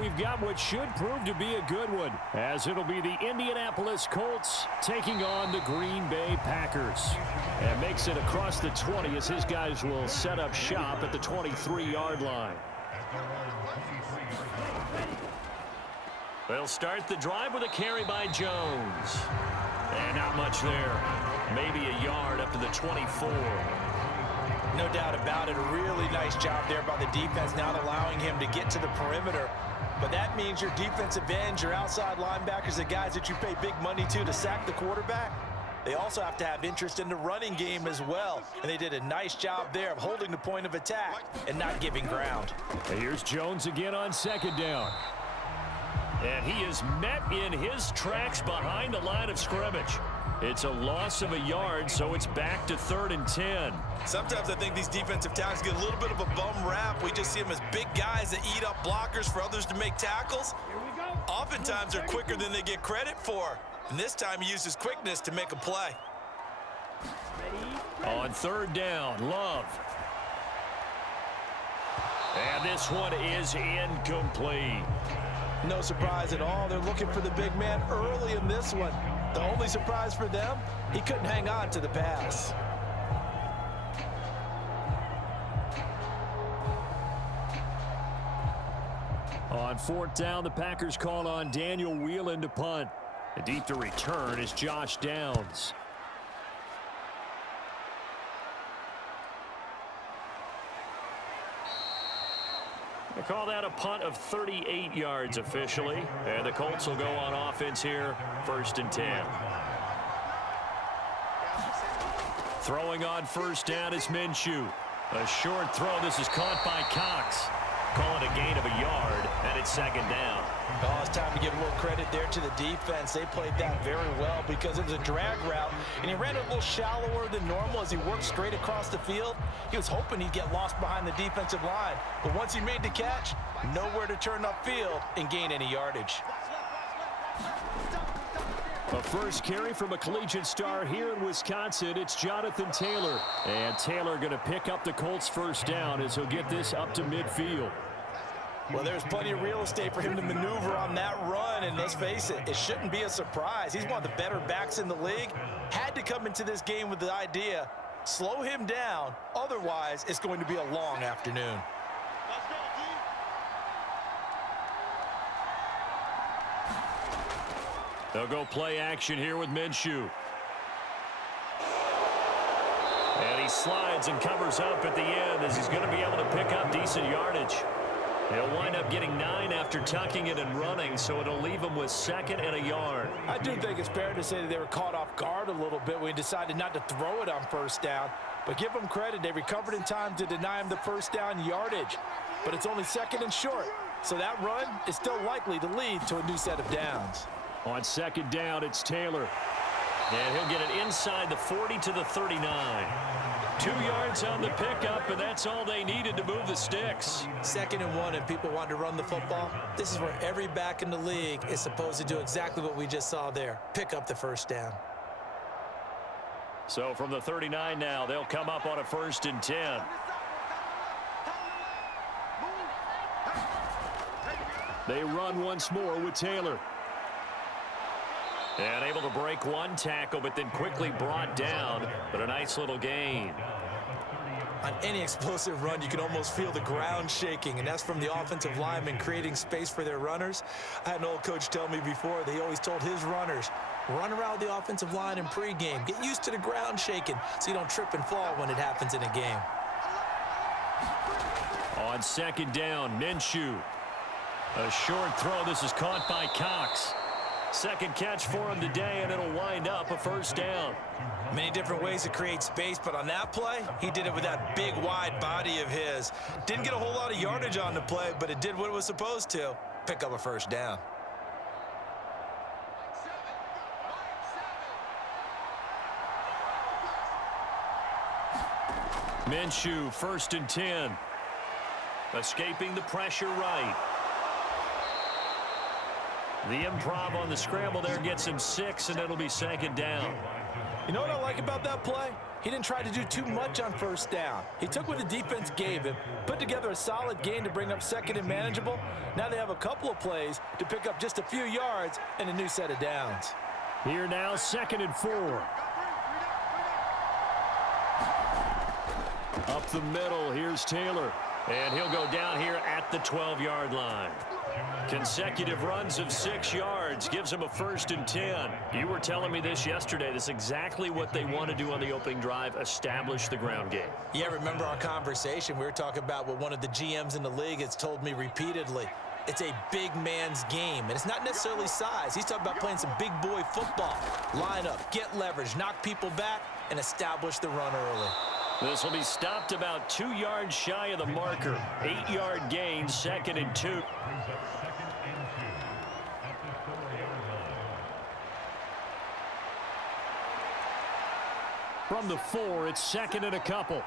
we've got what should prove to be a good one, as it'll be the Indianapolis Colts taking on the Green Bay Packers. And makes it across the 20 as his guys will set up shop at the 23-yard line. They'll start the drive with a carry by Jones. And not much there. Maybe a yard up to the 24. No doubt about it. A really nice job there by the defense, not allowing him to get to the perimeter. But that means your defensive ends, your outside linebackers, the guys that you pay big money to sack the quarterback, they also have to have interest in the running game as well. And they did a nice job there of holding the point of attack and not giving ground. And here's Jones again on second down. And he is met in his tracks behind the line of scrimmage. It's a loss of a yard, so it's back to 3rd and 10. Sometimes I think these defensive tackles get a little bit of a bum rap. We just see them as big guys that eat up blockers for others to make tackles. Oftentimes they're quicker than they get credit for. And this time he uses quickness to make a play. On 3rd down, Love. And this one is incomplete. No surprise at all. They're looking for the big man early in this one. The only surprise for them, he couldn't hang on to the pass. On 4th down, the Packers call on Daniel Whelan to punt. And deep to return is Josh Downs. They call that a punt of 38 yards officially. And the Colts will go on offense here, 1st and 10. Throwing on 1st down is Minshew. A short throw. This is caught by Cox. Call it a gain of a yard, and it's 2nd down. Oh, it's time to give a little credit there to the defense. They played that very well because it was a drag route, and he ran it a little shallower than normal as he worked straight across the field. He was hoping he'd get lost behind the defensive line, but once he made the catch, nowhere to turn upfield and gain any yardage. A first carry from a collegiate star here in Wisconsin. It's Jonathan Taylor. And Taylor going to pick up the Colts' 1st down as he'll get this up to midfield. Well, there's plenty of real estate for him to maneuver on that run, and let's face it, it shouldn't be a surprise. He's one of the better backs in the league. Had to come into this game with the idea, slow him down, otherwise it's going to be a long afternoon. They'll go play action here with Minshew. And he slides and covers up at the end as he's going to be able to pick up decent yardage. He'll wind up getting 9 after tucking it and running, so it'll leave him with 2nd and a yard. I do think it's fair to say that they were caught off guard a little bit when he decided not to throw it on 1st down. But give them credit, they recovered in time to deny him the 1st down yardage. But it's only 2nd and short, so that run is still likely to lead to a new set of downs. On 2nd down, it's Taylor. And he'll get it inside the 40 to the 39. 2 yards on the pickup, and that's all they needed to move the sticks. 2nd and 1, and people want to run the football. This is where every back in the league is supposed to do exactly what we just saw there. Pick up the 1st down. So from the 39 now, they'll come up on a 1st and 10. They run once more with Taylor. And able to break one tackle, but then quickly brought down. But a nice little gain. On any explosive run, you can almost feel the ground shaking, and that's from the offensive linemen creating space for their runners. I had an old coach tell me before, they always told his runners, run around the offensive line in pregame. Get used to the ground shaking so you don't trip and fall when it happens in a game. On 2nd down, Minshew. A short throw. This is caught by Cox. 2nd catch for him today, and it'll wind up a 1st down. Many different ways to create space, but on that play, he did it with that big, wide body of his. Didn't get a whole lot of yardage on the play, but it did what it was supposed to. Pick up a 1st down. Minshew, 1st and 10. Escaping the pressure right. The improv on the scramble there gets him 6, and it'll be 2nd down. You know what I like about that play? He didn't try to do too much on first down. He took what the defense gave him, put together a solid gain to bring up second and manageable. Now they have a couple of plays to pick up just a few yards and a new set of downs. Here now, 2nd and 4. Up the middle, here's Taylor. And he'll go down here at the 12-yard line. Consecutive runs of 6 yards gives him a 1st and 10. You were telling me this yesterday. This is exactly what they want to do on the opening drive, establish the ground game. Yeah, remember our conversation? We were talking about what one of the GMs in the league has told me repeatedly. It's a big man's game, and it's not necessarily size. He's talking about playing some big boy football. Line up, get leverage, knock people back, and establish the run early. This will be stopped about 2 yards shy of the marker. 8-yard gain, 2nd and 2. From the 4, it's 2nd and a couple.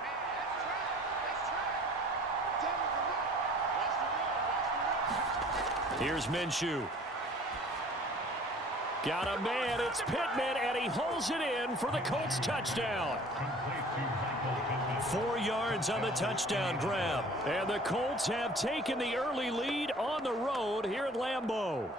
Here's Minshew. Got a man, it's Pittman, and he holds it in for the Colts touchdown. 4 yards on the touchdown grab. And the Colts have taken the early lead on the road here at Lambeau.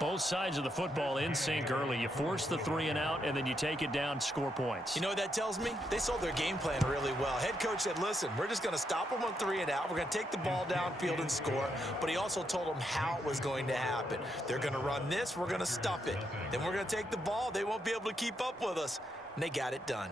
Both sides of the football in sync early. You force the 3 and out, and then you take it down, score points. You know what that tells me? They sold their game plan really well. Head coach said, listen, we're just going to stop them on 3 and out. We're going to take the ball downfield and score. But he also told them how it was going to happen. They're going to run this. We're going to stuff it. Then we're going to take the ball. They won't be able to keep up with us. And they got it done.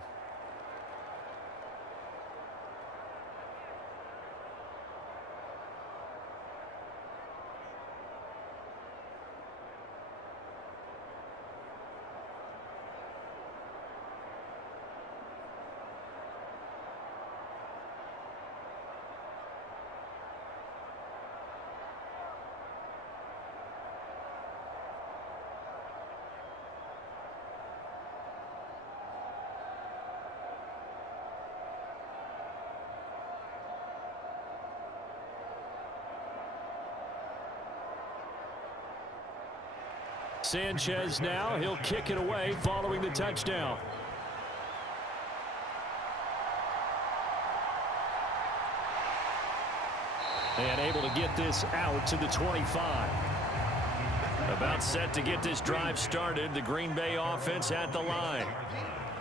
Sanchez now, he'll kick it away following the touchdown. And able to get this out to the 25. About set to get this drive started, the Green Bay offense at the line.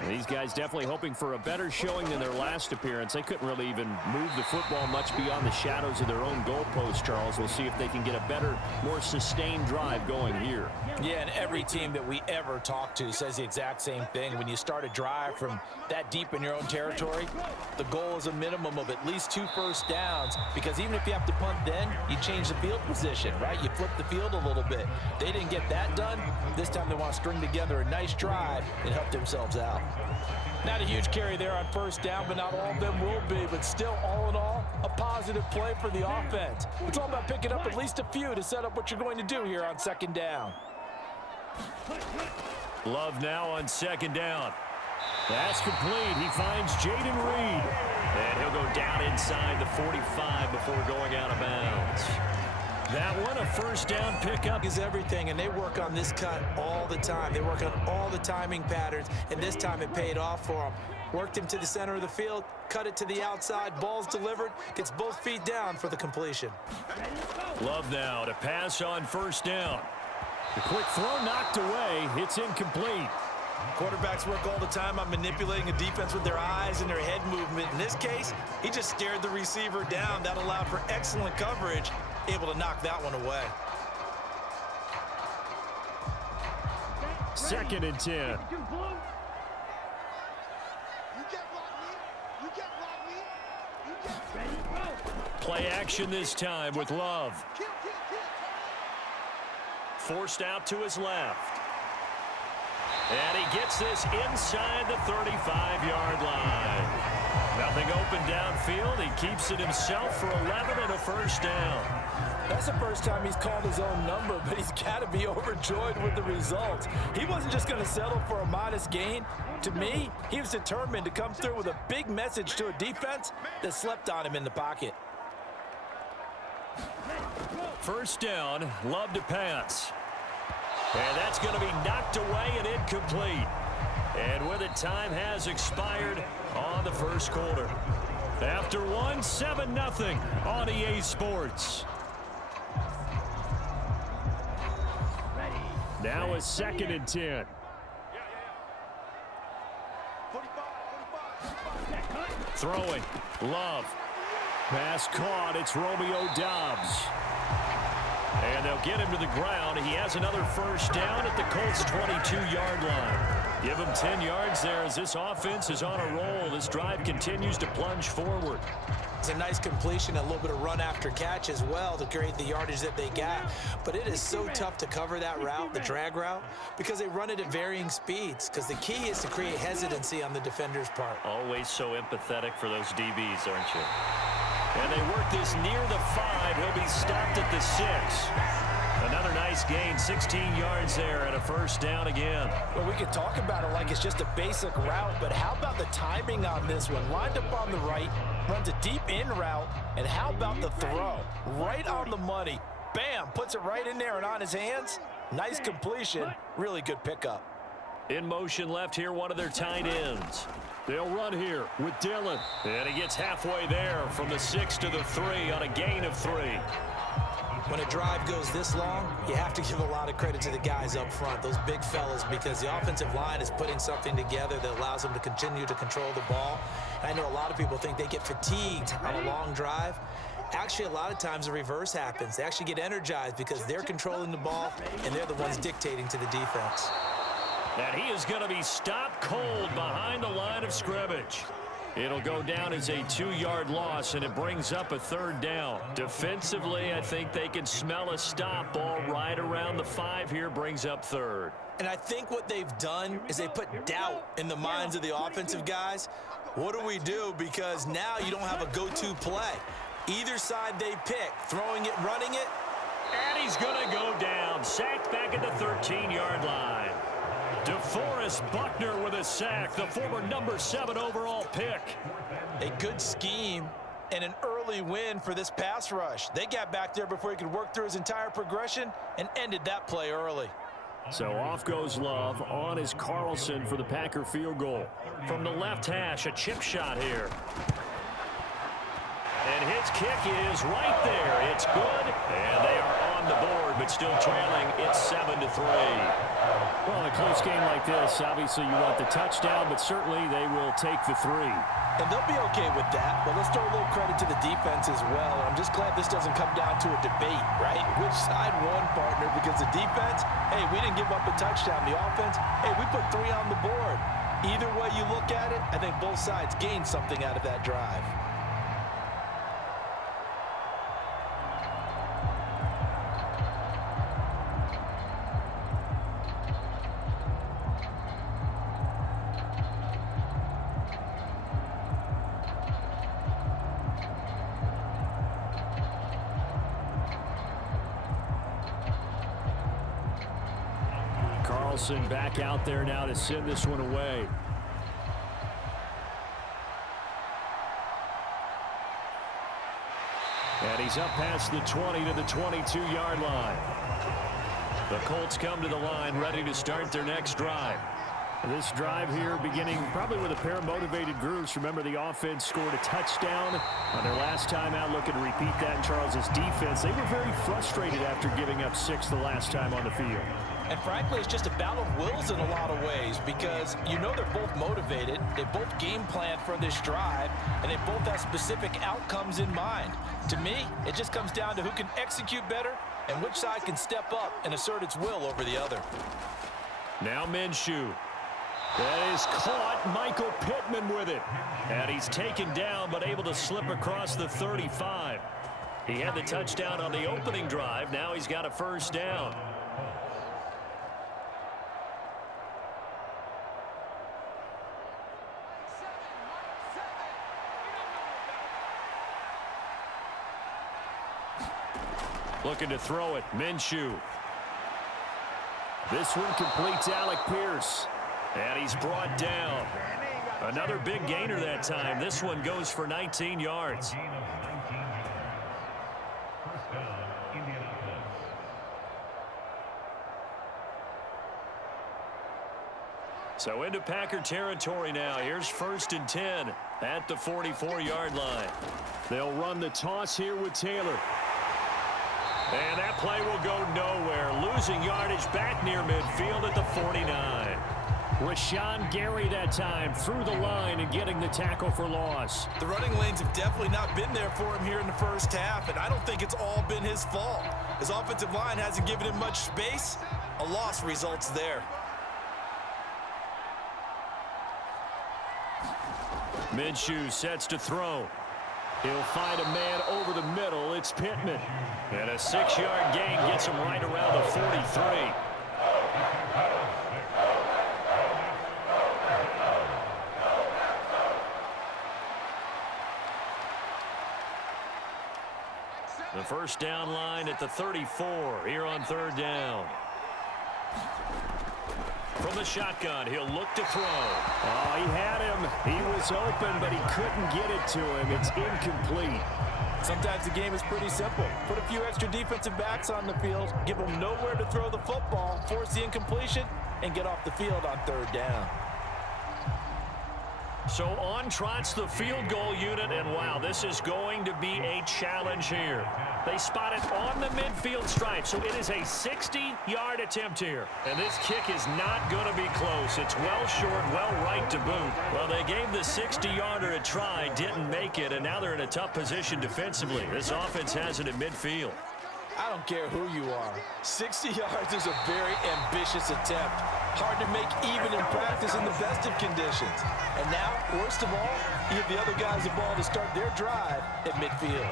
These guys definitely hoping for a better showing than their last appearance. They couldn't really even move the football much beyond the shadows of their own goalpost, Charles. We'll see if they can get a better, more sustained drive going here. Yeah, and every team that we ever talk to says the exact same thing. When you start a drive from that deep in your own territory, the goal is a minimum of at least 2 first downs, because even if you have to punt then, you change the field position, right? You flip the field a little bit. They didn't get that done. This time they want to string together a nice drive and help themselves out. Not a huge carry there on first down, but not all of them will be. But still, all in all, a positive play for the offense. It's all about picking up at least a few to set up what you're going to do here on second down. Love now on second down. That's complete. He finds Jaden Reed. And he'll go down inside the 45 before going out of bounds. That one, a first down pickup. Is everything, and they work on this cut all the time. They work on all the timing patterns, and this time it paid off for them. Worked him to the center of the field, cut it to the outside, ball's delivered, gets both feet down for the completion. Love now to pass on first down. The quick throw knocked away. It's incomplete. Quarterbacks work all the time on manipulating a defense with their eyes and their head movement. In this case, he just stared the receiver down. That allowed for excellent coverage, able to knock that one away. 2nd and 10. Play action this time with Love. Forced out to his left. And he gets this inside the 35-yard line. Nothing open downfield. He keeps it himself for 11 and a first down. That's the first time he's called his own number, but he's got to be overjoyed with the results. He wasn't just going to settle for a modest gain. To me, he was determined to come through with a big message to a defense that slept on him in the pocket. First down, Love to pass. And that's going to be knocked away and incomplete. And with it, time has expired on the first quarter. After one, 7-0 on EA Sports. Now a 2nd and 10. Throwing. Love. Pass caught. It's Romeo Doubs. And they'll get him to the ground. He has another first down at the Colts' 22-yard line. Give him 10 yards there as this offense is on a roll. This drive continues to plunge forward. It's a nice completion, a little bit of run after catch as well to create the yardage that they got. But it is so tough to cover that route, the drag route, because they run it at varying speeds. Because the key is to create hesitancy on the defender's part. Always so empathetic for those DBs, aren't you? And they work this near the 5. He'll be stopped at the 6. Another nice gain, 16 yards there and a first down again. Well, we could talk about it like it's just a basic route, but how about the timing on this one? Lined up on the right, runs a deep in route, and how about the throw? Right on the money. Bam, puts it right in there and on his hands. Nice completion, really good pickup. In motion left here, one of their tight ends. They'll run here with Dillon. And he gets halfway there from the 6 to the 3 on a gain of 3. When a drive goes this long, you have to give a lot of credit to the guys up front, those big fellas, because the offensive line is putting something together that allows them to continue to control the ball. And I know a lot of people think they get fatigued on a long drive. Actually, a lot of times the reverse happens. They actually get energized because they're controlling the ball, and they're the ones dictating to the defense. And he is going to be stopped cold behind the line of scrimmage. It'll go down as a 2-yard loss, and it brings up a 3rd down. Defensively, I think they can smell a stop ball right around the 5 here, brings up 3rd. And I think what they've done is they put doubt in the minds of the offensive guys. What do we do? Because now you don't have a go-to play. Either side they pick, throwing it, running it. And he's going to go down, sacked back at the 13-yard line. DeForest Buckner with a sack, the former number 7 overall pick. A good scheme and an early win for this pass rush. They got back there before he could work through his entire progression and ended that play early. So off goes Love. On is Carlson for the Packer field goal. From the left hash, a chip shot here. And his kick is right there. It's good. And they are on the board, but still trailing. It's 7-3. Well, in a close game like this, obviously you want the touchdown, but certainly they will take the 3. And they'll be okay with that, but let's throw a little credit to the defense as well. I'm just glad this doesn't come down to a debate, right? Which side won, partner? Because the defense, hey, we didn't give up a touchdown. The offense, hey, we put 3 on the board. Either way you look at it, I think both sides gained something out of that drive. Carlson back out there now to send this one away. And he's up past the 20 to the 22-yard line. The Colts come to the line ready to start their next drive. This drive here beginning probably with a pair of motivated groups. Remember, the offense scored a touchdown on their last time out. Looking to repeat that in Charles's defense. They were very frustrated after giving up 6 the last time on the field. And frankly, it's just a battle of wills in a lot of ways because you know they're both motivated. They both game plan for this drive, and they both have specific outcomes in mind. To me, it just comes down to who can execute better and which side can step up and assert its will over the other. Now Minshew. That is caught. Michael Pittman with it. And he's taken down but able to slip across the 35. He had the touchdown on the opening drive. Now he's got a first down. Looking to throw it. Minshew. This one completes Alec Pierce. And he's brought down. Another big gainer that time. This one goes for 19 yards. So into Packer territory now. Here's 1st and 10 at the 44-yard line. They'll run the toss here with Taylor. And that play will go nowhere. Losing yardage back near midfield at the 49. Rashawn Gary that time through the line and getting the tackle for loss. The running lanes have definitely not been there for him here in the first half, and I don't think it's all been his fault. His offensive line hasn't given him much space. A loss results there. Minshew sets to throw. He'll find a man over the middle. It's Pittman. And a 6-yard gain gets him right around the 43. The first down line at the 34 here on 3rd down. From the shotgun, he'll look to throw. Oh, he had him. He was open, but he couldn't get it to him. It's incomplete. Sometimes the game is pretty simple. Put a few extra defensive backs on the field, give them nowhere to throw the football, force the incompletion, and get off the field on 3rd down. So on trots the field goal unit, and wow, this is going to be a challenge here. They spot it on the midfield stripe, so it is a 60-yard attempt here. And this kick is not going to be close. It's well short, well right to boot. Well, they gave the 60-yarder a try, didn't make it, and now they're in a tough position defensively. This offense has it at midfield. I don't care who you are. 60 yards is a very ambitious attempt. Hard to make even in practice in the best of conditions. And now, worst of all, you give the other guys the ball to start their drive at midfield.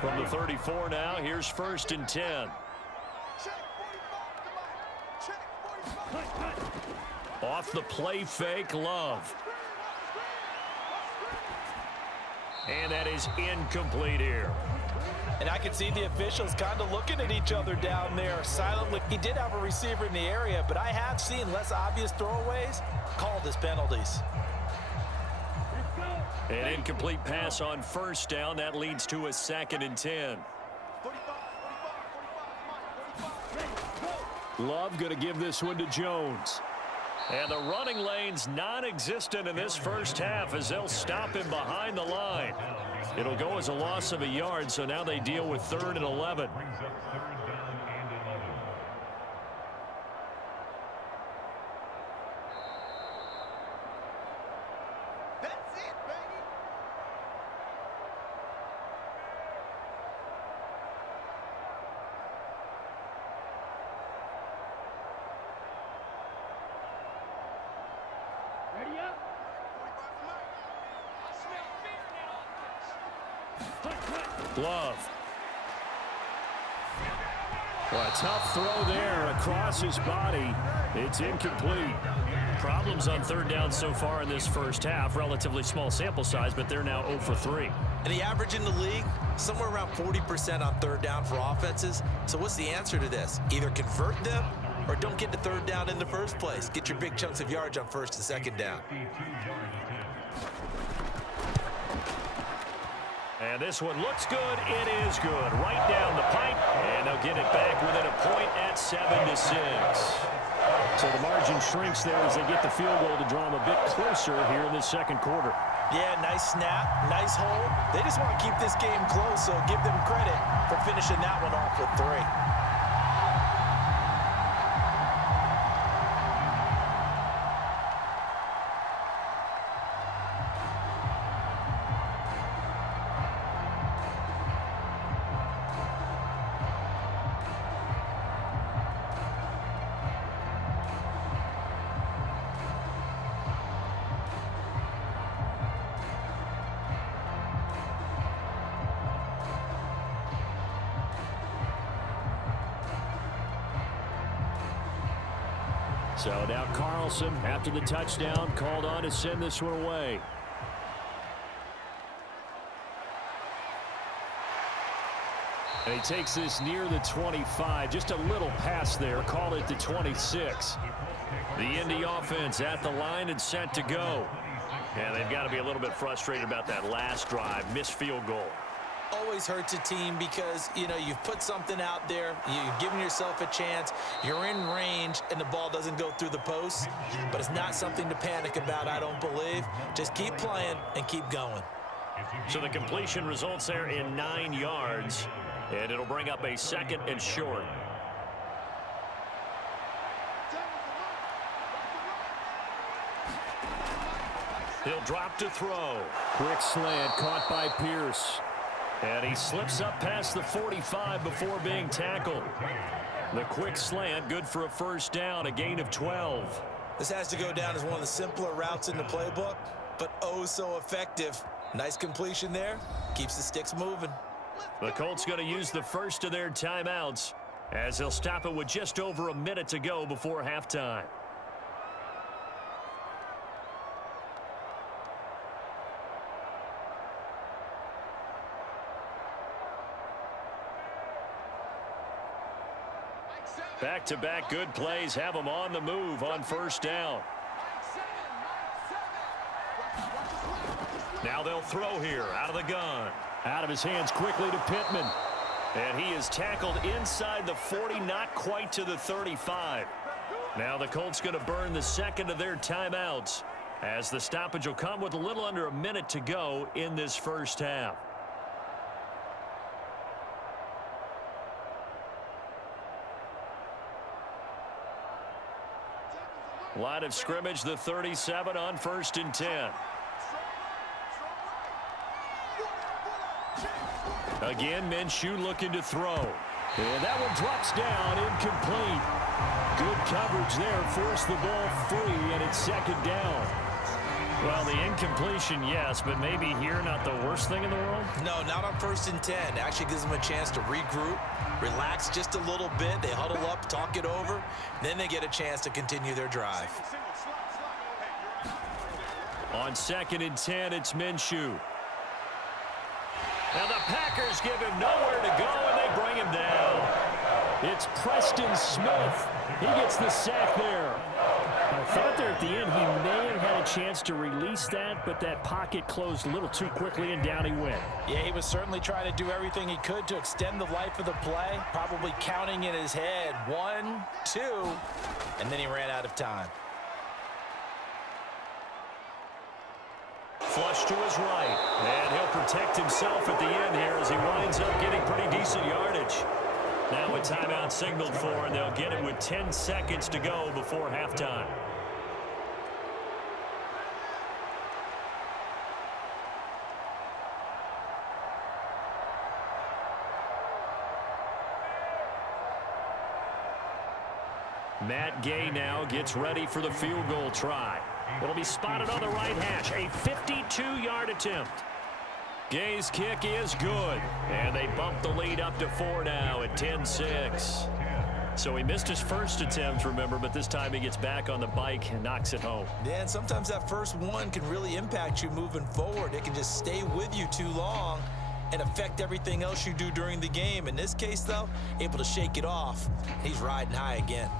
From the 34 now, here's 1st and 10. Off the play fake, Love. And that is incomplete here. And I can see the officials kind of looking at each other down there silently. He did have a receiver in the area, but I have seen less obvious throwaways called as penalties. An incomplete pass on 1st down. That leads to a 2nd and 10. Love going to give this one to Jones. And the running lane's non-existent in this first half as they'll stop him behind the line. It'll go as a loss of a yard, so now they deal with 3rd and 11. Love. Well, a tough throw there across his body. It's incomplete. Problems on 3rd down so far in this first half. Relatively small sample size, but they're now 0 for 3. And the average in the league, somewhere around 40% on 3rd down for offenses. So what's the answer to this? Either convert them or don't get to 3rd down in the first place. Get your big chunks of yards on 1st and 2nd down. And this one looks good. It is good. Right down the pipe. And they'll get it back within a point at 7-6. So the margin shrinks there as they get the field goal to draw them a bit closer here in the 2nd quarter. Yeah, nice snap, nice hold. They just want to keep this game close, so give them credit for finishing that one off with 3. So now Carlson, after the touchdown, called on to send this one away. And he takes this near the 25. Just a little pass there. Call it the 26. The Indy offense at the line and set to go. And they've got to be a little bit frustrated about that last drive. Missed field goal. always hurts a team because, you know, you've put something out there, you've given yourself a chance, you're in range, and the ball doesn't go through the post. But it's not something to panic about, I don't believe. Just keep playing and keep going. So the completion results there in 9 yards, and it'll bring up a 2nd and short. He'll drop to throw. Quick slant caught by Pierce. And he slips up past the 45 before being tackled. The quick slant, good for a first down, a gain of 12. This has to go down as one of the simpler routes in the playbook, but oh so effective. Nice completion there. Keeps the sticks moving. The Colts going to use the first of their timeouts as they'll stop it with just over a minute to go before halftime. Back-to-back good plays have them on the move on first down. Now they'll throw here out of the gun. Out of his hands quickly to Pittman. And he is tackled inside the 40, not quite to the 35. Now the Colts going to burn the second of their timeouts as the stoppage will come with a little under a minute to go in this first half. Line of scrimmage, the 37 on 1st and 10. Again, Minshew looking to throw. And that one drops down, incomplete. Good coverage there, forced the ball free, and it's 2nd down. Well, the incompletion, yes, but maybe here not the worst thing in the world? No, not on 1st and 10. Actually gives them a chance to regroup, relax just a little bit. They huddle up, talk it over, then they get a chance to continue their drive. On 2nd and 10, it's Minshew. Now the Packers give him nowhere to go, and they bring him down. It's Preston Smith. He gets the sack there. I thought there at the end he may have had a chance to release that, but that pocket closed a little too quickly, and down he went. Yeah, he was certainly trying to do everything he could to extend the life of the play, probably counting in his head 1, 2, and then he ran out of time. Flush to his right, and he'll protect himself at the end here as he winds up getting pretty decent yardage. Now a timeout signaled for, and they'll get it with 10 seconds to go before halftime. Matt Gay now gets ready for the field goal try. It'll be spotted on the right hash, a 52-yard attempt. Gay's kick is good, and they bump the lead up to 4 now at 10-6. So he missed his first attempt, remember, but this time he gets back on the bike and knocks it home. Yeah, and sometimes that first one can really impact you moving forward. It can just stay with you too long and affect everything else you do during the game. In this case, though, able to shake it off. He's riding high again.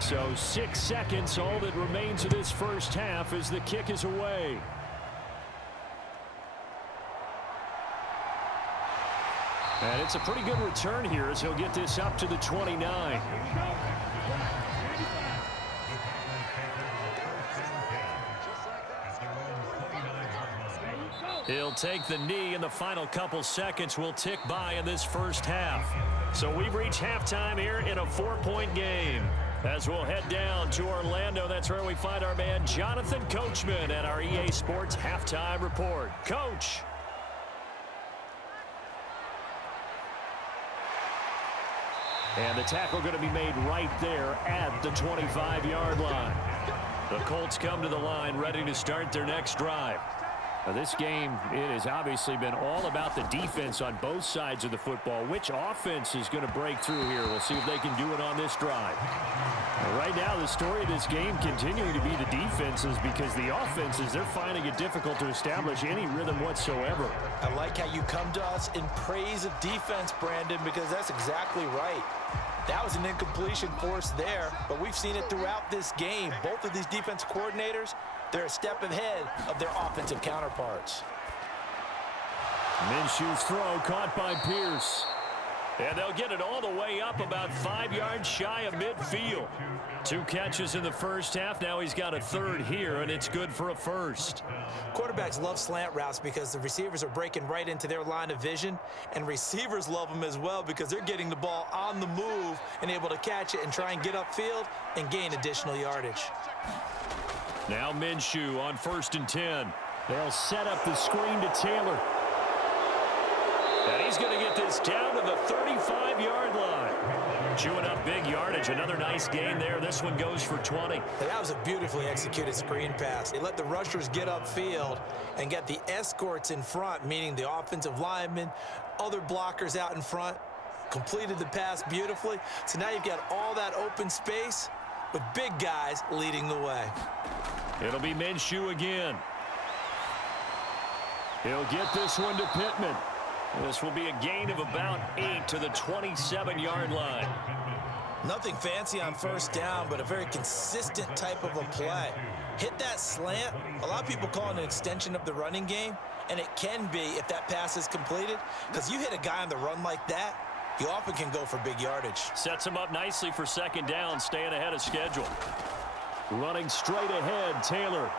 So 6 seconds, all that remains of this first half as the kick is away. And it's a pretty good return here as he'll get this up to the 29. He'll take the knee, and the final couple seconds will tick by in this first half. So we've reached halftime here in a 4-point game. As we'll head down to Orlando, that's where we find our man Jonathan Coachman at our EA Sports Halftime Report. Coach. And the tackle going to be made right there at the 25-yard line. The Colts come to the line ready to start their next drive. This game, it has obviously been all about the defense on both sides of the football. Which offense is going to break through here? We'll see if they can do it on this drive. Right now, the story of this game continuing to be the defenses, because the offenses, they're finding it difficult to establish any rhythm whatsoever. I like how you come to us in praise of defense, Brandon, because that's exactly right. That was an incompletion force there, but we've seen it throughout this game. Both of these defense coordinators, they're a step ahead of their offensive counterparts. Minshew's throw caught by Pierce. And they'll get it all the way up about 5 yards shy of midfield. 2 catches in the first half. Now he's got a third here, and it's good for a first. Quarterbacks love slant routes because the receivers are breaking right into their line of vision, and receivers love them as well because they're getting the ball on the move and able to catch it and try and get upfield and gain additional yardage. Now Minshew on 1st and 10. They'll set up the screen to Taylor. And he's going to get this down to the 35-yard line. Chewing up big yardage. Another nice gain there. This one goes for 20. That was a beautifully executed screen pass. They let the rushers get upfield and get the escorts in front, meaning the offensive linemen, other blockers out in front, completed the pass beautifully. So now you've got all that open space with big guys leading the way. It'll be Minshew again. He'll get this one to Pittman. This will be a gain of about 8 to the 27-yard line. Nothing fancy on 1st down, but a very consistent type of a play. Hit that slant. A lot of people call it an extension of the running game, and it can be if that pass is completed, because you hit a guy on the run like that, you often can go for big yardage. Sets him up nicely for 2nd down, staying ahead of schedule. Running straight ahead, Taylor.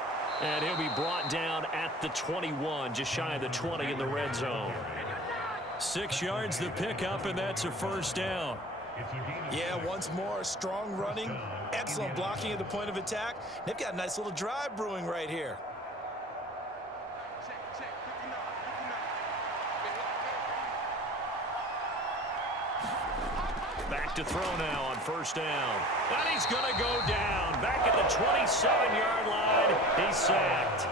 And he'll be brought down at the 21, just shy of the 20 in the red zone. 6 yards the pickup, and that's a 1st down. Yeah, once more, strong running, excellent blocking at the point of attack. They've got a nice little drive brewing right here. Back to throw now on 1st down. And he's going to go down. Back at the 27-yard line. He's sacked.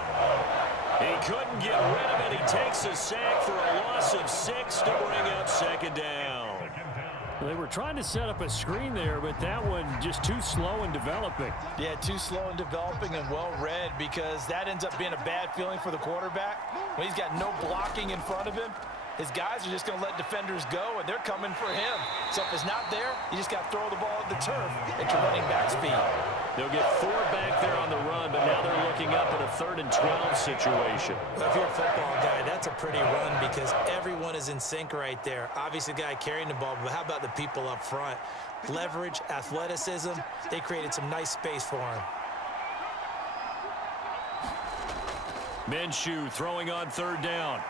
He couldn't get rid of it. He takes a sack for a loss of 6 to bring up 2nd down. They were trying to set up a screen there, but that one just too slow in developing. Yeah, too slow in developing and well read, because that ends up being a bad feeling for the quarterback. When he's got no blocking in front of him, his guys are just going to let defenders go, and they're coming for him. So if it's not there, you just got to throw the ball at the turf at your running back speed. They'll get 4 back there on the run, but now they're looking up at a 3rd and 12 situation. Well, if you're a football guy, that's a pretty run because everyone is in sync right there. Obviously, the guy carrying the ball, but how about the people up front? Leverage, athleticism, they created some nice space for him. Minshew throwing on 3rd down.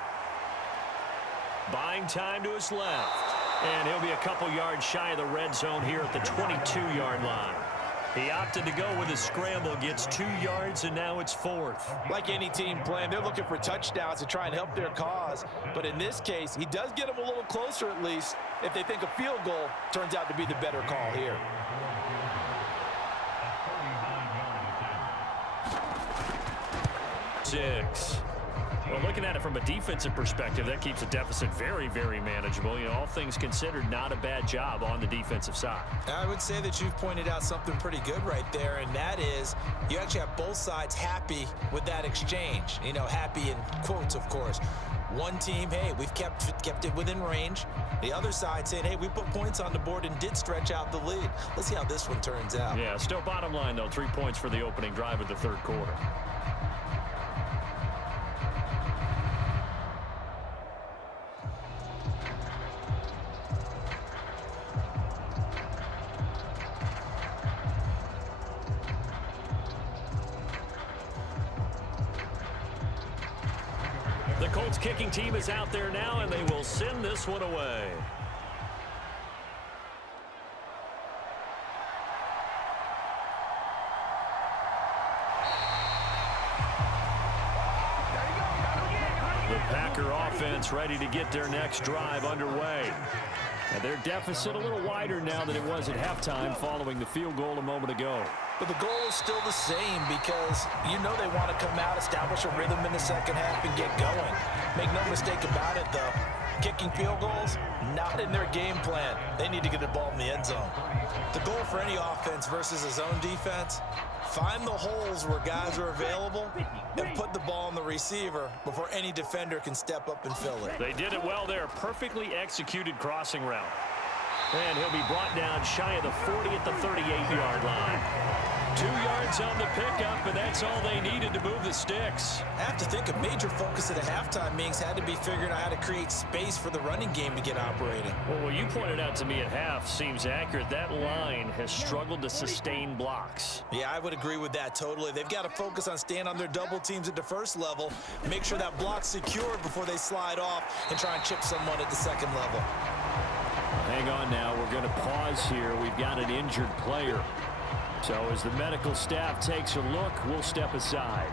Buying time to his left. And he'll be a couple yards shy of the red zone here at the 22-yard line. He opted to go with a scramble, gets 2 yards, and now it's 4th. Like any team playing, they're looking for touchdowns to try and help their cause. But in this case, he does get them a little closer at least if they think a field goal turns out to be the better call here. Six. Well, looking at it from a defensive perspective, that keeps the deficit very, very manageable. You know, all things considered, not a bad job on the defensive side. I would say that you've pointed out something pretty good right there, and that is you actually have both sides happy with that exchange. You know, happy in quotes, of course. One team, hey, we've kept it within range. The other side saying, hey, we put points on the board and did stretch out the lead. Let's see how this one turns out. Yeah, still bottom line, though, 3 points for the opening drive of the 3rd quarter. The Colts kicking team is out there now, and they will send this one away. The Packer offense ready to get their next drive underway. And their deficit a little wider now than it was at halftime following the field goal a moment ago. But the goal is still the same because you know they want to come out, establish a rhythm in the second half, and get going. Make no mistake about it, though. Kicking field goals, not in their game plan. They need to get the ball in the end zone. The goal for any offense versus a zone defense, find the holes where guys are available and put the ball on the receiver before any defender can step up and fill it. They did it well there. Perfectly executed crossing route. And he'll be brought down shy of the 40 at the 38-yard line. 2 yards on the pickup, and that's all they needed to move the sticks. I have to think a major focus at the halftime meetings had to be figuring out how to create space for the running game to get operating. Well, what you pointed out to me at half seems accurate. That line has struggled to sustain blocks. Yeah, I would agree with that totally. They've got to focus on staying on their double teams at the first level, make sure that block's secured before they slide off and try and chip someone at the second level. Hang on now. We're going to pause here. We've got an injured player. So as the medical staff takes a look, we'll step aside.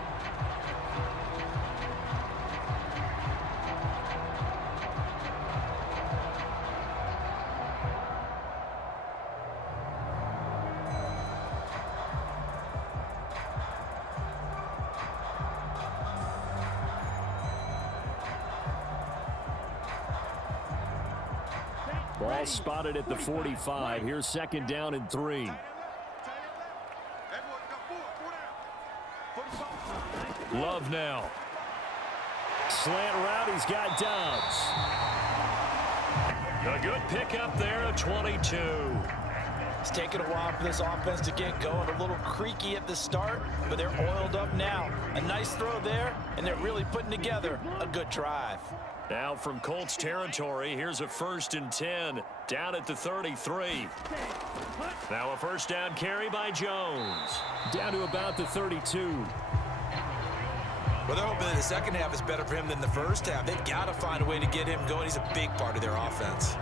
Ball spotted at the 45. Here's second down and 3. Love now. Slant route, he's got Dobbs. A good pickup there of 22. It's taken a while for this offense to get going. A little creaky at the start, but they're oiled up now. A nice throw there, and they're really putting together a good drive. Now from Colts territory, here's a 1st and 10 down at the 33. Now a first down carry by Jones. Down to about the 32. Well, they're hoping that the second half is better for him than the first half. They've got to find a way to get him going. He's a big part of their offense.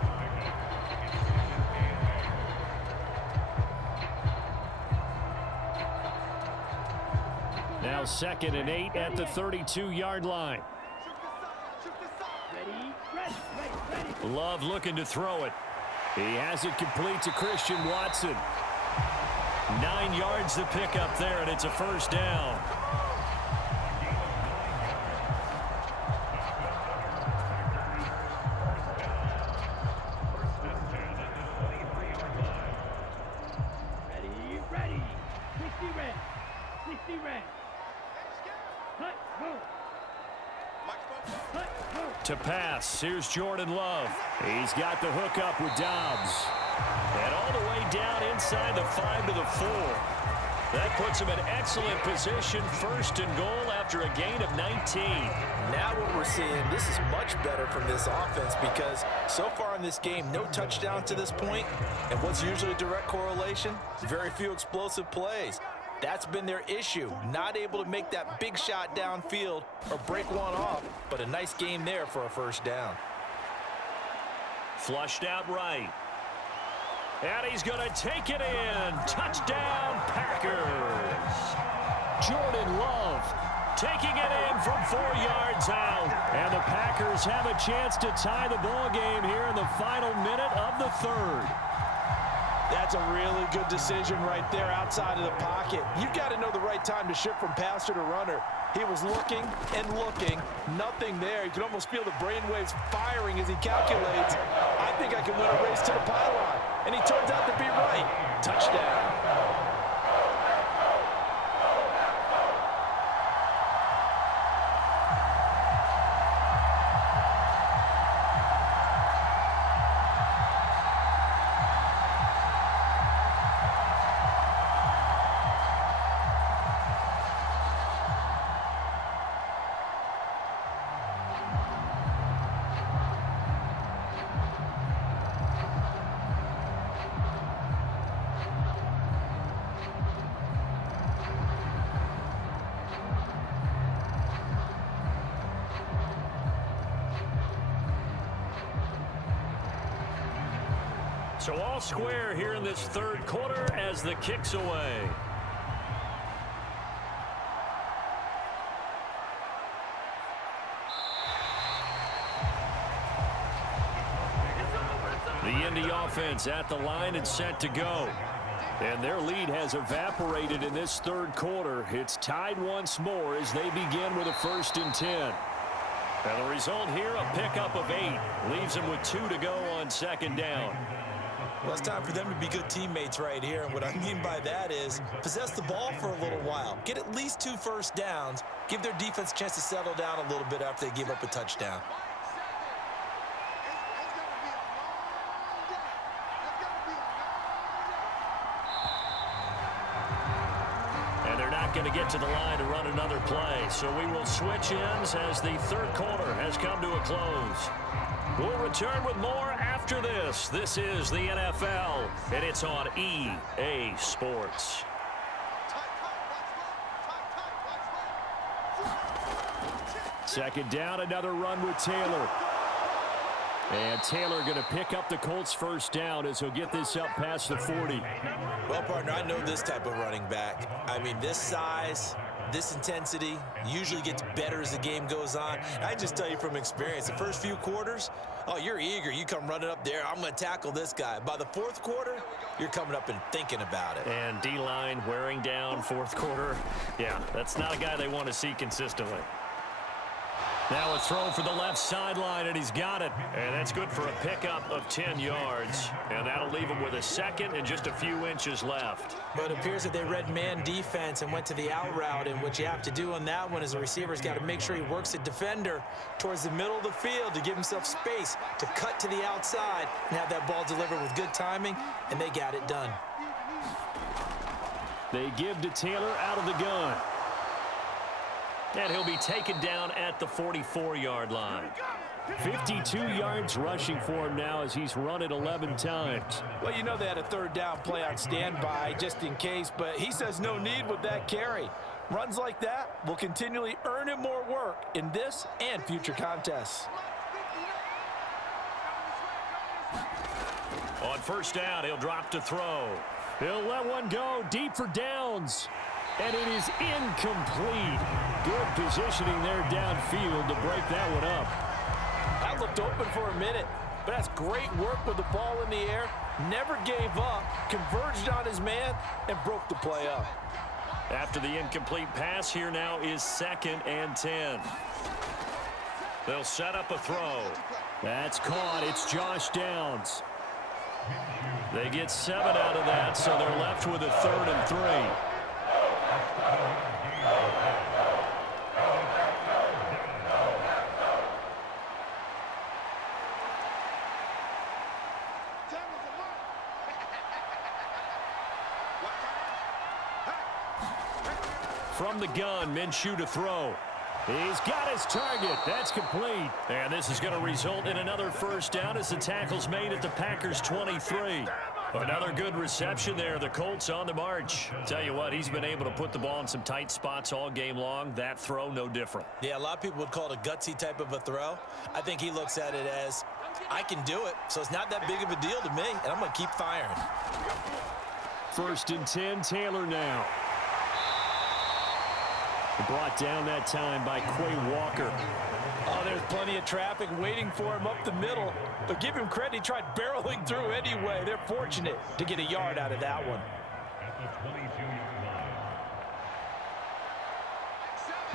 Now 2nd and 8 at the 32-yard line. Love looking to throw it. He has it complete to Christian Watson. 9 yards to pick up there, and it's a first down. To pass, here's Jordan Love. He's got the hookup with Dobbs. And all the way down inside the 5 to the 4. That puts him in excellent position, 1st and goal after a gain of 19. Now what we're seeing, this is much better from this offense because so far in this game, no touchdown to this point. And what's usually a direct correlation? Very few explosive plays. That's been their issue, not able to make that big shot downfield or break one off, but a nice game there for a first down. Flushed out right. And he's going to take it in. Touchdown, Packers. Jordan Love taking it in from 4 yards out. And the Packers have a chance to tie the ball game here in the final minute of the 3rd. That's a really good decision right there outside of the pocket. You've got to know the right time to shift from passer to runner. He was looking and looking, nothing there. You can almost feel the brainwaves firing as he calculates. I think I can win a race to the pylon. And he turns out to be right. Touchdown. So all square here in this 3rd quarter as the kick's away. The Indy offense at the line and set to go. And their lead has evaporated in this third quarter. It's tied once more as they begin with a 1st and 10. And the result here, a pickup of 8. Leaves them with 2 to go on 2nd down. Well, it's time for them to be good teammates right here. And what I mean by that is possess the ball for a little while. Get at least 2 first downs. Give their defense a chance to settle down a little bit after they give up a touchdown. And they're not going to get to the line to run another play. So we will switch ends as the third quarter has come to a close. We'll return with more after this. This is the NFL, and it's on EA Sports. Second down, another run with Taylor. And Taylor going to pick up the Colts' 1st down as he'll get this up past the 40. Well, partner, I know this type of running back. I mean, this size, this intensity usually gets better as the game goes on. I just tell you from experience, the first few quarters, oh, you're eager. You come running up there, I'm going to tackle this guy. By the 4th quarter, you're coming up and thinking about it. And D-line wearing down 4th quarter. Yeah, that's not a guy they want to see consistently. Now a throw for the left sideline, and he's got it. And that's good for a pickup of 10 yards. And that'll leave him with a 2nd and just a few inches left. But it appears that they read man defense and went to the out route. And what you have to do on that one is the receiver's got to make sure he works the defender towards the middle of the field to give himself space to cut to the outside and have that ball delivered with good timing, and they got it done. They give to Taylor out of the gun. And he'll be taken down at the 44-yard line. 52 yards rushing for him now as he's run it 11 times. Well, you know they had a 3rd down play on standby just in case, but he says no need with that carry. Runs like that will continually earn him more work in this and future contests. On 1st down, he'll drop to throw. He'll let one go deep for downs. And it is incomplete. Good positioning there downfield to break that one up. That looked open for a minute, but that's great work with the ball in the air. Never gave up, converged on his man, and broke the play up. After the incomplete pass, here now is 2nd and 10. They'll set up a throw. That's caught. It's Josh Downs. They get 7 out of that, so they're left with a 3rd and 3. From the gun, Minshew to throw. He's got his target. That's complete. And this is going to result in another 1st down as the tackle's made at the Packers' 23. Another good reception there. The Colts on the march. Tell you what, he's been able to put the ball in some tight spots all game long. That throw, no different. Yeah, a lot of people would call it a gutsy type of a throw. I think he looks at it as, I can do it, so it's not that big of a deal to me, and I'm going to keep firing. 1st and 10, Taylor now. Brought down that time by Quay Walker. Oh, there's plenty of traffic waiting for him up the middle. But give him credit, he tried barreling through anyway. They're fortunate to get a yard out of that one.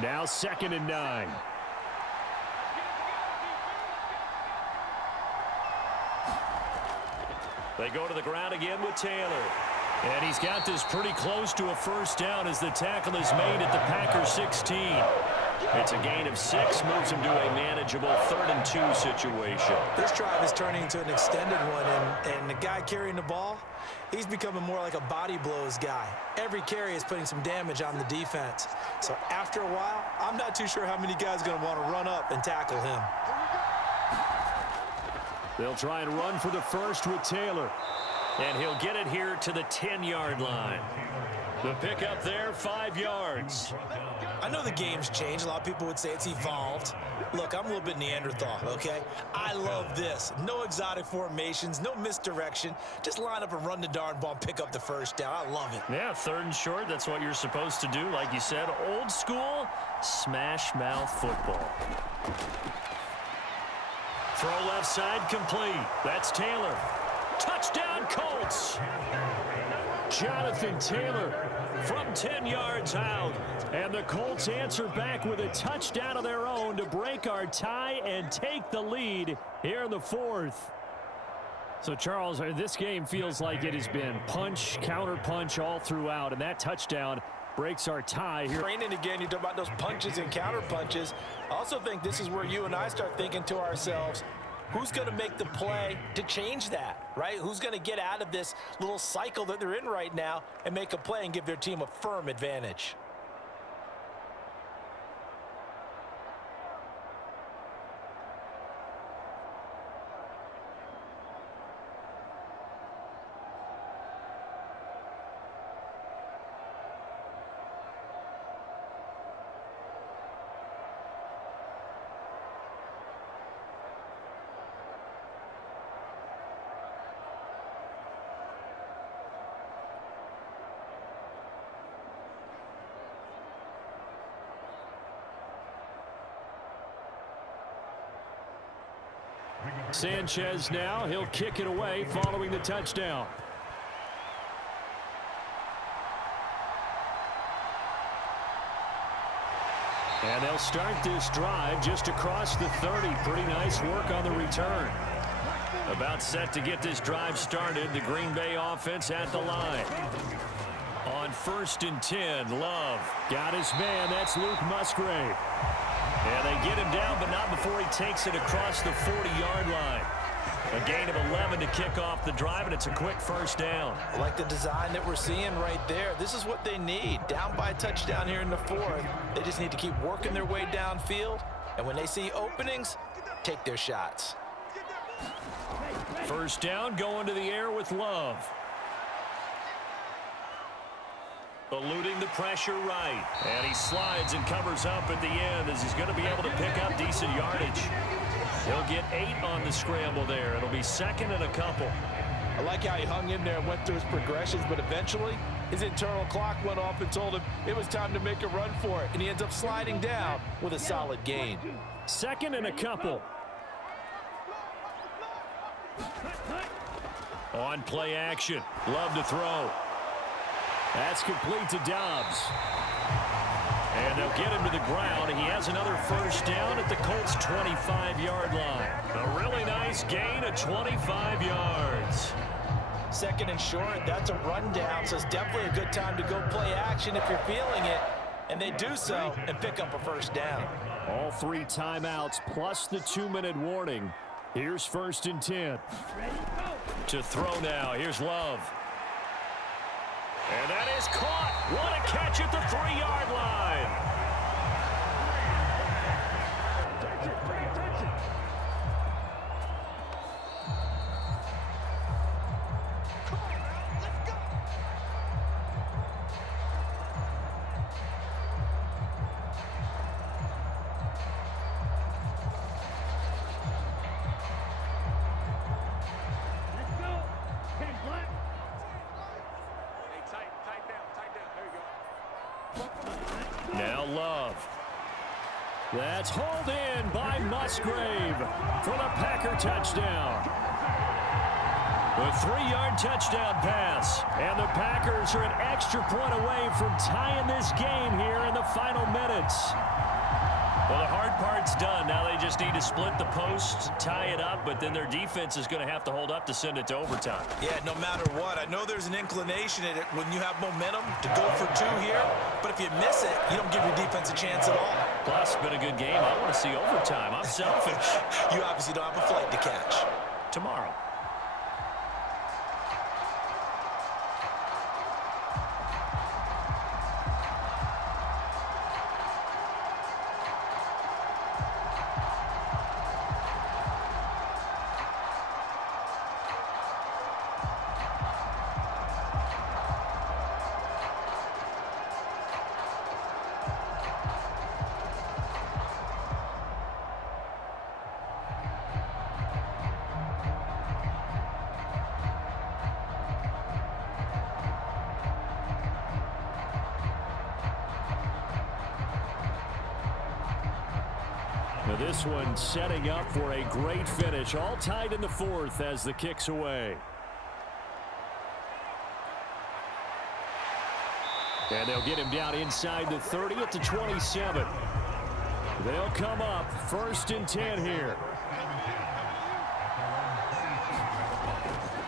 Now 2nd and 9. They go to the ground again with Taylor. And he's got this pretty close to a 1st down as the tackle is made at the Packers' 16. It's a gain of 6, moves him to a manageable 3rd and 2 situation. This drive is turning into an extended one, and the guy carrying the ball, he's becoming more like a body blows guy. Every carry is putting some damage on the defense. So after a while, I'm not too sure how many guys are going to want to run up and tackle him. They'll try and run for the 1st with Taylor. And he'll get it here to the 10-yard line. The pickup there, 5 yards. I know the game's changed. A lot of people would say it's evolved. Look, I'm a little bit Neanderthal, okay? I love this. No exotic formations, no misdirection. Just line up and run the darn ball and pick up the 1st down. I love it. Yeah, 3rd and short, that's what you're supposed to do. Like you said, old school, smash mouth football. Throw left side complete. That's Taylor. Touchdown, Colts. Jonathan Taylor from 10 yards out. And the Colts answer back with a touchdown of their own to break our tie and take the lead here in the fourth. So, Charles, this game feels like it has been punch, counter-punch all throughout, and that touchdown breaks our tie here. Training again, you talk about those punches and counter-punches. I also think this is where you and I start thinking to ourselves, who's going to make the play to change that, right? Who's going to get out of this little cycle that they're in right now and make a play and give their team a firm advantage? Sanchez now, he'll kick it away following the touchdown. And they'll start this drive just across the 30. Pretty nice work on the return. About set to get this drive started. The Green Bay offense at the line. On 1st and 10, Love. Got his man, that's Luke Musgrave. And they get him down, but not before he takes it across the 40-yard line. A gain of 11 to kick off the drive, and it's a quick first down. I like the design that we're seeing right there. This is what they need. Down by a touchdown here in the fourth. They just need to keep working their way downfield. And when they see openings, take their shots. First down, going to the air with Love. Eluding the pressure right. And he slides and covers up at the end as he's going to be able to pick up decent yardage. He'll get 8 on the scramble there. It'll be 2nd and a couple. I like how he hung in there and went through his progressions, but eventually his internal clock went off and told him it was time to make a run for it, and he ends up sliding down with a solid gain. 2nd and a couple. On play action. Love to throw. That's complete to Dobbs. And they'll get him to the ground. He has another first down at the Colts' 25-yard line. A really nice gain of 25 yards. 2nd and short, that's a rundown, so it's definitely a good time to go play action if you're feeling it. And they do so and pick up a first down. All 3 timeouts plus the 2-minute warning. Here's 1st and 10. To throw now. Here's Love. And that is caught. What a catch at the 3-yard line. Now Love. That's hauled in by Musgrave for the Packer touchdown. A 3-yard touchdown pass. And the Packers are an extra point away from tying this game here in the final minutes. Well, the hard part's done. Now they just need to split the posts, tie it up, but then their defense is going to have to hold up to send it to overtime. Yeah, no matter what. I know there's an inclination in it when you have momentum to go for 2 here, but if you miss it, you don't give your defense a chance at all. Plus, been a good game. I want to see overtime. I'm selfish. You obviously don't have a flight to catch. Tomorrow. Now this one setting up for a great finish. All tied in the fourth as the kick's away. And they'll get him down inside the 30 at the 27. They'll come up 1st and 10 here.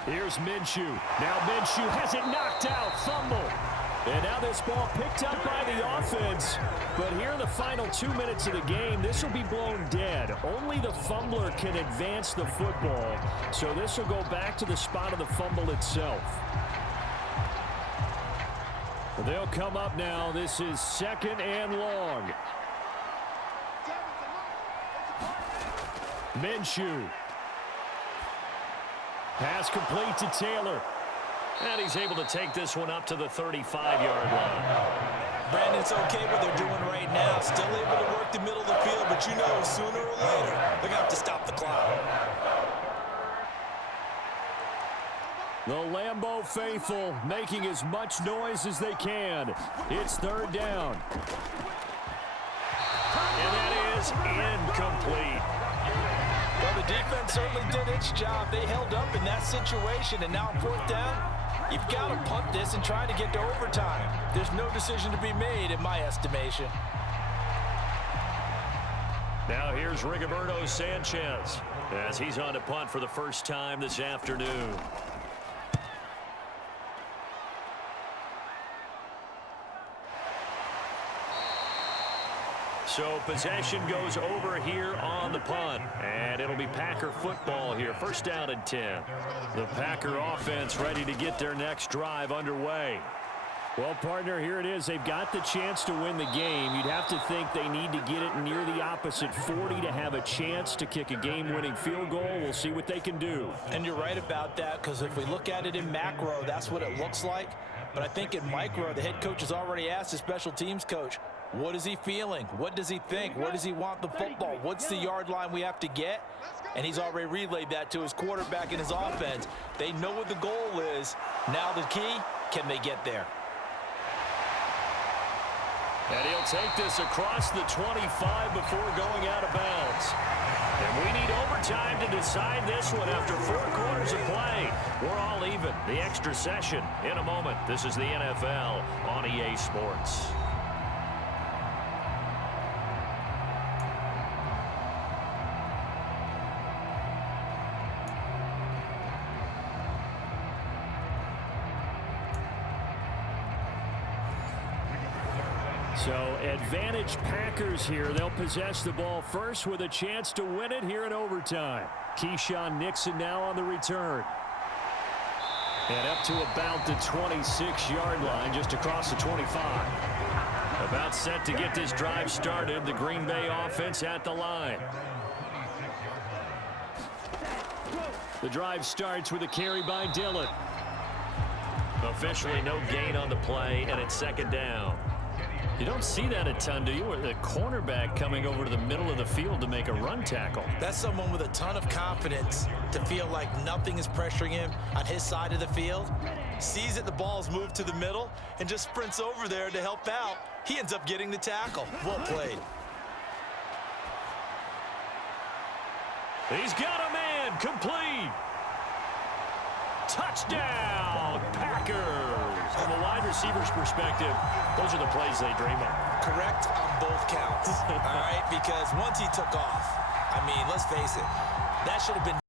Here's Minshew. Now Minshew has it knocked out. Fumble. And now this ball picked up by the offense. But here in the final 2 minutes of the game, this will be blown dead. Only the fumbler can advance the football. So this will go back to the spot of the fumble itself. They'll come up now. This is 2nd and long. Minshew. Pass complete to Taylor. And he's able to take this one up to the 35-yard line. Brandon, it's okay what they're doing right now. Still able to work the middle of the field, but you know sooner or later they're going to have to stop the clock. The Lambeau faithful making as much noise as they can. It's 3rd down. And that is incomplete. Well, the defense certainly did its job. They held up in that situation, and now 4th down, you've got to punt this and try to get to overtime. There's no decision to be made in my estimation. Now here's Rigoberto Sanchez as he's on to punt for the first time this afternoon. So possession goes over here on the punt, and it'll be Packer football here. 1st down and 10. The Packer offense ready to get their next drive underway. Well, partner, here it is. They've got the chance to win the game. You'd have to think they need to get it near the opposite 40 to have a chance to kick a game-winning field goal. We'll see what they can do. And you're right about that, because if we look at it in macro, that's what it looks like. But I think in micro, the head coach has already asked the special teams coach, what is he feeling? What does he think? Where does he want the football? What's the yard line we have to get? And he's already relayed that to his quarterback and his offense. They know what the goal is. Now the key, can they get there? And he'll take this across the 25 before going out of bounds. And we need overtime to decide this one after 4 quarters of play. We're all even. The extra session in a moment. This is the NFL on EA Sports. So advantage Packers here. They'll possess the ball first with a chance to win it here in overtime. Keyshawn Nixon now on the return. And up to about the 26-yard line, just across the 25. About set to get this drive started. The Green Bay offense at the line. The drive starts with a carry by Dillon. Officially no gain on the play, and it's 2nd down. You don't see that a ton, do you? The cornerback coming over to the middle of the field to make a run tackle. That's someone with a ton of confidence to feel like nothing is pressuring him on his side of the field. Sees that the ball's moved to the middle and just sprints over there to help out. He ends up getting the tackle. Well played. He's got a man. Complete. Touchdown, Packers. From a wide receiver's perspective, those are the plays they dream of. Correct on both counts. All right, because once he took off, I mean, let's face it, that should have been